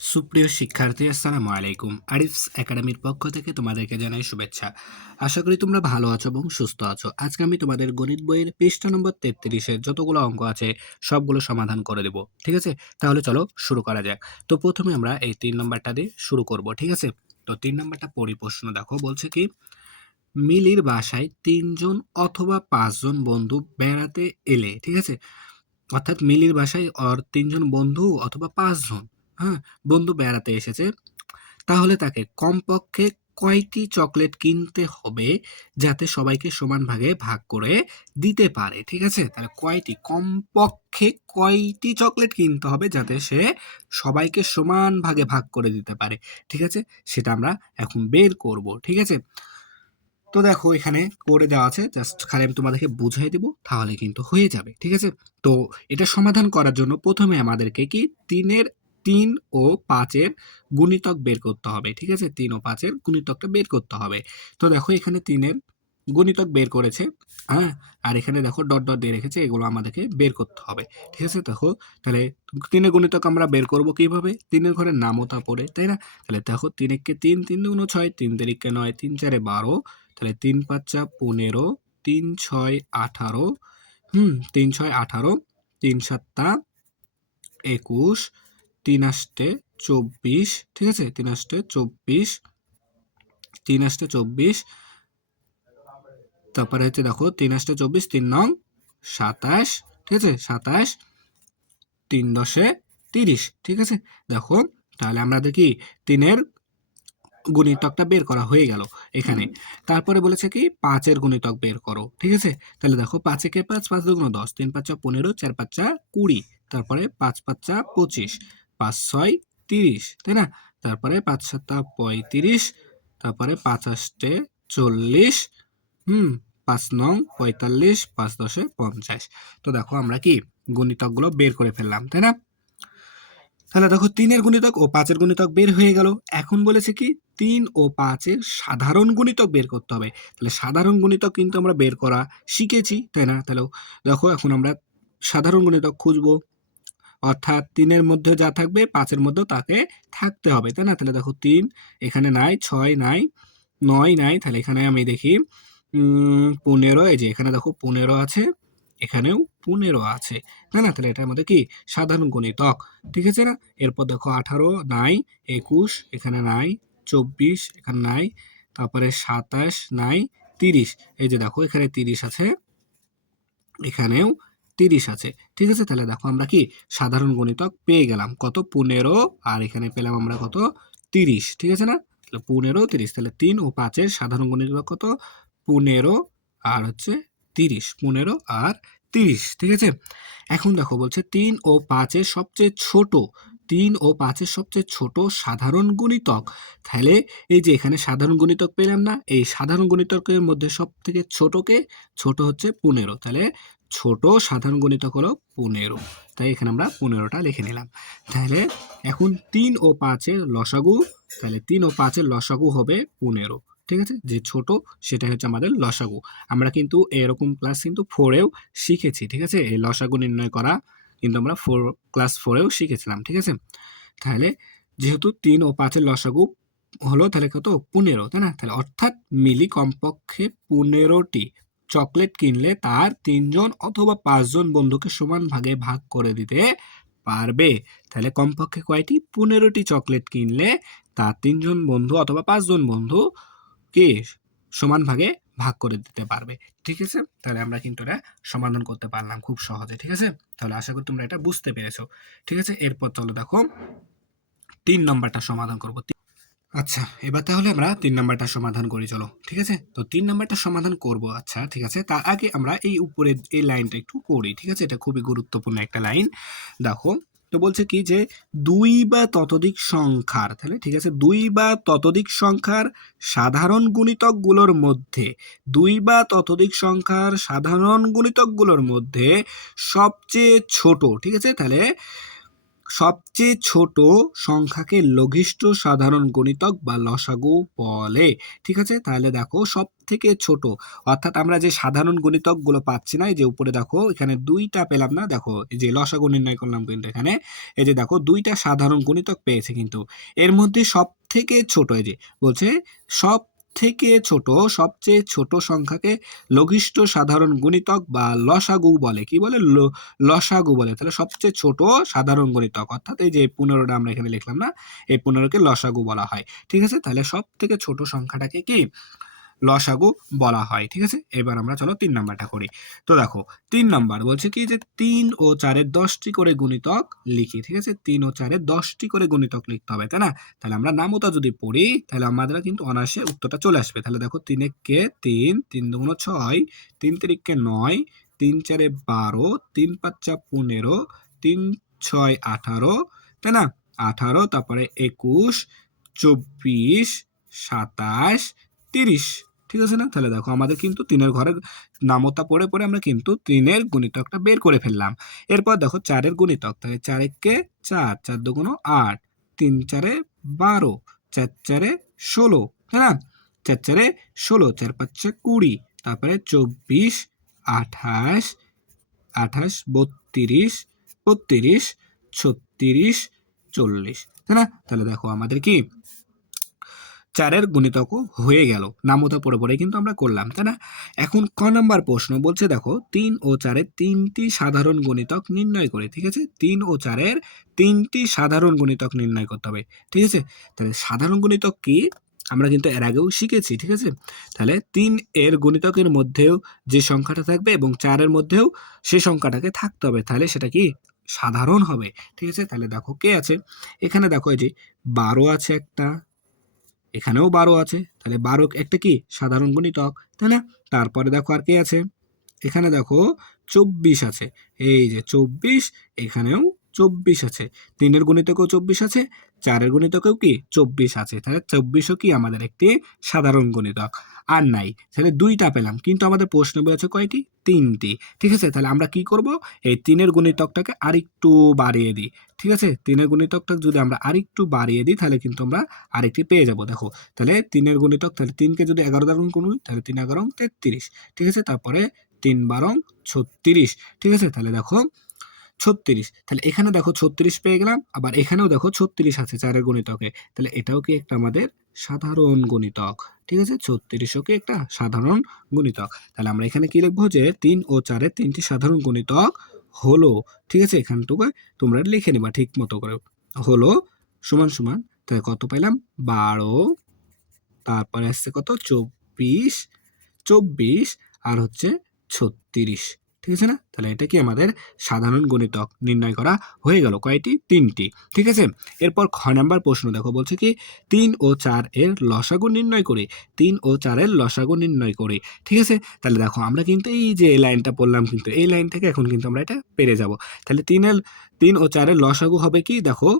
সুপ্রিয় শিক্ষার্থী, আসসালামু আলাইকুম। আরিফস একাডেমির পক্ষ থেকে তোমাদেরকে জানাই শুভেচ্ছা। আশা করি তোমরা ভালো আছো এবং সুস্থ আছো। আজকে আমি তোমাদের গণিত বইয়ের পৃষ্ঠা নম্বর 33-এর যতগুলো অঙ্ক আছে সবগুলো সমাধান করে দেব। ঠিক আছে? তাহলে চলো শুরু করা যাক। তো প্রথমে আমরা এই 3 নাম্বারটা দিয়ে শুরু করব। ঠিক আছে? তো 3 নাম্বারটা পড়ি, প্রশ্ন দেখো। বলছে কি, মিলির বাসায় 3 জন অথবা 5 জন বন্ধু বেড়াতে এলে। ঠিক আছে? অর্থাৎ মিলির বাসায় ওর ৩ জন বন্ধু অথবা ৫ জন, হ্যাঁ? বন্ধু বেড়াতে এসেছে। তাহলে তাকে কমপক্ষে কয়টি চকলেট কিনতে হবে যাতে সবাইকে সমান ভাগে ভাগ করে দিতে পারে? ঠিক আছে? তাহলে কমপক্ষে কয়টি চকলেট কিনতে হবে যাতে সে সবাইকে সমান ভাগে ভাগ করে দিতে পারে? ঠিক আছে? সেটা আমরা এখন বের করব। ঠিক আছে? তো দেখো এখানে করে দেওয়া আছে, জাস্ট খালি আমি তোমাদেরকে বুঝাই দেব, তাহলে কিন্তু হয়ে যাবে। ঠিক আছে? তো এটা সমাধান করার জন্য প্রথমে আমাদেরকে কি 3 ও 5 এর গুণিতক বের করতে হবে। ঠিক আছে? 3 ও 5 এর গুণিতকটা বের করতে হবে। তো দেখো এখানে 3 এর গুণিতক বের করেছে, হ্যাঁ? আর এখানে দেখো ডট ডট দিয়ে রেখেছে, এগুলো আমাদেরকে বের করতে হবে। ঠিক আছে? দেখো তাহলে 3 এর গুণিতক আমরা বের করব কিভাবে? 3 এর ঘরে নামতা পড়ে, তাই না? তাহলে দেখো 3 একে 3, 3 দুগুণ 6, 3 তিরিকে 9, 3 চারে 12, তাহলে 3 পাঁচা 15, 3 ছয় 18, 3 ছয় 18, 3 সাতটা 21, 3 আষ্টে 24। ঠিক আছে? 3 আষ্টে 24, 3 আষ্টে 24, তারপরে হচ্ছে দেখো 3 আষ্টে 24, 3 নং 27। ঠিক আছে? 27, 3 দশে 30। ঠিক আছে? দেখো তাহলে আমরা দেখি 3 এর গুণিতকটা বের করা হয়ে গেল এখানে। তারপরে বলেছে কি 5 এর গুণিতক বের করো। ঠিক আছে? তাহলে দেখো 5 একে 5, 5 দুগুণ 10, 3 পাঁচা 15, 4 পাঁচা 20, তারপরে 5 পাঁচা 25, 5 ছয় 30, তাই না? তারপরে 5 সাতা 35, তারপরে 5 আষ্টে 40, 5 নং 45, 5 দশে 50। তো দেখো আমরা কি গুণিতকগুলো বের করে ফেললাম, তাই না? তাহলে দেখো 3 এর গুণিতক ও 5 এর গুণিতক বের হয়ে গেল। এখন বলেছে কি 3 ও 5 এর সাধারণ গুণিতক বের করতে হবে। তাহলে সাধারণ গুণিতক কিন্তু আমরা বের করা শিখেছি, তাই না? তাহলে দেখো এখন আমরা সাধারণ গুণিতক খুঁজবো। অর্থাৎ 3 এর মধ্যে যা থাকবে 5 এর মধ্যেও তাকে থাকতে হবে, তাই না? তাহলে দেখো 3 এখানে নাই, 6 নাই, 9 নাই, তাহলে এখানে আমি দেখি 15, এই যে এখানে দেখো 15 আছে, এখানেও 15 আছে, তাই না? তাহলে এটার মধ্যে কি সাধারণ গুণিতক। ঠিক আছে না? এরপর দেখো 18 নাই, 21 এখানে নাই, 24 এখানে নাই, তারপরে 27 নাই, 30, এই যে দেখো এখানে 30 আছে, এখানেও 30 আছে। ঠিক আছে? তাহলে দেখো আমরা কি সাধারণ গুণিতক পেয়ে গেলাম কত? 15, আর এখানে পেলাম আমরা কত? 30। ঠিক আছে না? তাহলে 15, 30, তাহলে 3 ও 5 এর সাধারণ গুণিতক কত? 15 আর হচ্ছে 30, 15 আর 30। ঠিক আছে? এখন দেখো বলছে 3 ও 5 এর সবচেয়ে ছোট, 3 ও 5 এর সবচেয়ে ছোট সাধারণ গুণিতক। তাহলে এই যে এখানে সাধারণ গুণিতক পেলাম না, এই সাধারণ গুণিতকের মধ্যে সব থেকে ছোটকে, ছোট হচ্ছে 15, তাহলে ছোট সাধারণ গুণিতক হলো 15। তাই এখানে আমরা 15টা লিখে নিলাম। তাহলে এখন 3 ও 5 এর লসাগু, তাহলে 3 ও 5 এর লসাগু হবে 15। ঠিক আছে? যে ছোট সেটা হচ্ছে আমাদের লসাগু। আমরা কিন্তু এরকম ক্লাস কিন্তু 4 এও শিখেছি। ঠিক আছে? এই লসাগু নির্ণয় করা কিন্তু আমরা ক্লাস 4 এও শিখেছিলাম। ঠিক আছে? তাহলে যেহেতু 3 ও 5 এর লসাগু হলো তাহলে কত? 15, তাই না? তাহলে অর্থাৎ মিলি কমপক্ষে 15টি চকলেট কিনলে তার 3 জন অথবা 5 জন বন্ধুকে সমান ভাগে ভাগ করে দিতে পারবে। তাহলে কমপক্ষে কয়টি? 15টি চকলেট কিনলে তার 3 জন বন্ধু অথবা 5 জন বন্ধুকে সমান ভাগে ভাগ করে দিতে পারবে। ঠিক আছে? তাহলে আমরা কিন্তু এটা সমাধান করতে পারলাম খুব সহজে। ঠিক আছে? তাহলে আশা করি তোমরা এটা বুঝতে পেরেছো। ঠিক আছে? এরপর চলো দেখো 3 নাম্বারটা সমাধান করব। আচ্ছা, এবার তাহলে আমরা 3 নাম্বারটা সমাধান করি, চলো। ঠিক আছে? তো 3 নাম্বারটা সমাধান করব। আচ্ছা, ঠিক আছে? তার আগে আমরা এই উপরের এই লাইনটা একটু পড়ি। ঠিক আছে? এটা খুবই গুরুত্বপূর্ণ একটা লাইন। দেখো, তো বলছে কি যে 2 বা ততোধিক সংখ্যার, তাহলে ঠিক আছে? 2 বা ততোধিক সংখ্যার সাধারণ গুণিতকগুলোর মধ্যে 2 বা ততোধিক সংখ্যার সাধারণ গুণিতকগুলোর মধ্যে সবচেয়ে ছোট, ঠিক আছে? তাহলে সবচেয়ে ছোট সংখ্যাকে লঘিষ্ঠ সাধারণ গুণিতক বা লসাগু বলে। ঠিক আছে, তাহলে দেখো সব থেকে ছোট, অর্থাৎ আমরা যে সাধারণ গুণিতক গুলো পাচ্ছি না, এই যে উপরে দেখো এখানে দুইটা পেলাম না, দেখো এই যে লসাগু নির্ণয় করলাম কিন্তু এখানে এই যে দেখো দুইটা সাধারণ গুণিতক পেয়েছে, কিন্তু এর মধ্যে সব থেকে ছোট এই যে বলছে সব থেকে ছোট, সবচেয়ে ছোট সংখ্যাকে লঘিষ্ঠ সাধারণ গুণিতক বা লসাগু বলে। কি বলে? লসাগু বলে। তাহলে সবচেয়ে ছোট সাধারণ গুণিতক, অর্থাৎ এই যে 15টা আমরা এখানে লিখলাম না, এই 15কে লসাগু বলা হয়। ঠিক আছে, তাহলে সব থেকে ছোট সংখ্যাটাকে কি লসাগু বলা হয়। ঠিক আছে, এবার আমরা চলো 3 নাম্বারটা করি। তো দেখো 3 নাম্বার বলছে কি যে 3 ও 4-এর 10টি করে গুণিতক লিখি। ঠিক আছে, 3 ও 4-এর 10টি করে গুণিতক লিখতে হবে, তাই না? তাহলে আমরা নামতা যদি পড়ি তাহলে আমাদের কিন্তু অনায়াসে উত্তরটা চলে আসবে। তাহলে দেখো 3 একে 3, 3 দুগুণ 6, 3 তিরিকে 9, 3 4-এ 12, 3 5-চা 15, 3 6 18, তাই না? 18, তারপরে 21, 24, 27, 30। ঠিক আছে না? তাহলে দেখো আমাদের কিন্তু 3-এর ঘরের নামতা পড়ে পড়ে আমরা কিন্তু 3-এর গুণিতকটা বের করে ফেললাম। এরপর দেখো 4-এর গুণিতক, তাহলে 4 একে 4, 4 দুগুণ 8, 3 4-এ 12, 4 4-এ 16, তাই না? 4 4-এ 16, 4 5-চা 20, তারপরে 24, 28, 28, 32, 32, 36, 40, তাই না? তাহলে দেখো আমাদের কি 4-এর গুণিতকও হয়ে গেল, নামতা পড়ে পড়ে কিন্তু আমরা করলাম, তাই না? এখন ক নাম্বার প্রশ্ন বলছে দেখো 3 ও 4-এর 3টি সাধারণ গুণিতক নির্ণয় করে। ঠিক আছে, 3 ও 4-এর 3টি সাধারণ গুণিতক নির্ণয় করতে হবে। ঠিক আছে, তাহলে সাধারণ গুণিতক কি আমরা কিন্তু এর আগেও শিখেছি। ঠিক আছে, তাহলে 3 এর গুণিতকের মধ্যেও যে সংখ্যাটা থাকবে এবং 4-এর মধ্যেও সেই সংখ্যাটাকে থাকতে হবে, তাহলে সেটা কি সাধারণ হবে। ঠিক আছে, তাহলে দেখো কে আছে এখানে, দেখো এই যে 12 আছে একটা, এখানেও 12 আছে, তাহলে 12 একটা কি সাধারণ গুণিতক, তাই না? তারপরে দেখো আর কে আছে, এখানে দেখো 24 আছে, এই যে 24, এখানেও 24 আছে, 3-এর গুণিতকেও 24 আছে, 4-এর গুণিতকেও কি 24 আছে, তাহলে 24ও কি আমাদের একটি সাধারণ গুণিতক। আর নাই, তাহলে 2টা পেলাম, কিন্তু আমাদের প্রশ্ন বলেছে কয়টি? 3টি। ঠিক আছে, তাহলে আমরা কি করব, এই 3-এর গুণিতকটাকে আরেকটু বাড়িয়ে দিই। ঠিক আছে, 3-এর গুণিতকটা যদি আমরা আরেকটু বাড়িয়ে দিই তাহলে কিন্তু আমরা আরেকটি পেয়ে যাব। দেখো তাহলে 3-এর গুণিতক, তাহলে 3কে যদি 11 দ্বারা গুণ করি তাহলে 3 11 33। ঠিক আছে, তারপরে 3 12 36। ঠিক আছে, তাহলে দেখো 36, তাহলে এখানে দেখো 36 পেয়ে গেলাম, আবার এখানেও দেখো 36 আছে 4-এর গুণিতকে, তাহলে এটাও কি একটা আমাদের সাধারণ গুণিতক। ঠিক আছে, 36ও কি একটা সাধারণ গুণিতক। তাহলে আমরা এখানে কি লিখবো যে 3 ও 4-এর 3টি সাধারণ গুণিতক হলো। ঠিক আছে, এখানটুকু তোমরা লিখে নিবা ঠিক মতো করে, হলো সমান সমান, তাহলে কত পেলাম 12, তারপরে আসছে কত 24, 24 আর হচ্ছে 36। ঠিক আছে না? তাহলে এটা কি আমাদের সাধারণ গুণিতক নির্ণয় করা হয়ে গেল, কয়টি? 3টি। ঠিক আছে, এরপর খ নাম্বার প্রশ্ন দেখো বলছে কি 3 ও 4 এর লসাগু নির্ণয় করে। 3 ও 4 এর লসাগু নির্ণয় করে। ঠিক আছে, তাহলে দেখো আমরা কিন্তু এই যে লাইনটা পড়লাম, কিন্তু এই লাইন থেকে এখন কিন্তু আমরা এটা পেরে যাব। তাহলে 3 ও 4 এর লসাগু হবে কি, দেখো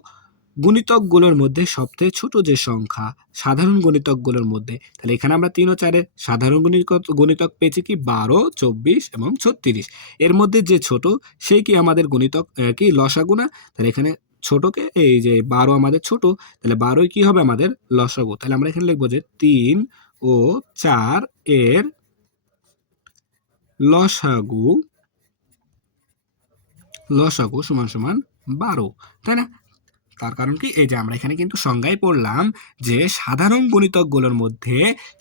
গুণিতকগুলোর মধ্যে সবচেয়ে ছোট যে সংখ্যা সাধারণ গুণিতকগুলোর মধ্যে, তাহলে এখানে আমরা 3 ও 4-এর সাধারণ গুণিতক পেয়েছি কি 12, 24 এবং 36। এর মধ্যে যে ছোট সেই কি আমাদের গুণিতক কি লসাগু না? তাহলে এখানে ছোটকে এই যে 12 আমাদের ছোট, তাহলে 12ই কি হবে আমাদের লসাগু। তাহলে আমরা এখানে লিখবো যে 3 ও 4 এর লসাগু লসাগু সমান সমান 12, তাই না? তার কারণ কি, এই যে আমরা এখানে কিন্তু সংজ্ঞায় পড়লাম যে সাধারণ গুণিতকগুলোর মধ্যে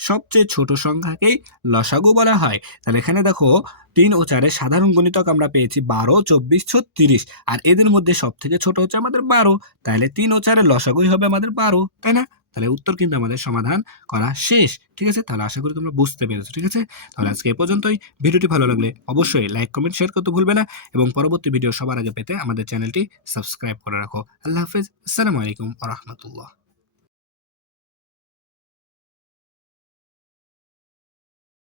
সবচেয়ে ছোট সংখ্যাকেই লসাগু বলা হয়। তাহলে এখানে দেখো 3 ও 4-এর সাধারণ গুণিতক আমরা পেয়েছি 12, 24, 36, আর এদের মধ্যে সব থেকে ছোট হচ্ছে আমাদের 12, তাহলে 3 ও 4-এর লসাগুই হবে আমাদের 12, তাই না? তাহলে উত্তর কিন্তু আমাদের সমাধান করা শেষ। ঠিক আছে, তাহলে আশা করি তোমরা বুঝতে পেরেছো। ঠিক আছে, তাহলে আজকে এ পর্যন্তই। ভিডিওটি ভালো লাগলে অবশ্যই লাইক কমেন্ট শেয়ার করতে ভুলবে না, এবং পরবর্তী ভিডিও সবার আগে পেতে আমাদের চ্যানেলটি সাবস্ক্রাইব করে রাখো। আল্লাহ হাফেজ, আসসালামু আলাইকুম ওয়া রাহমাতুল্লাহ।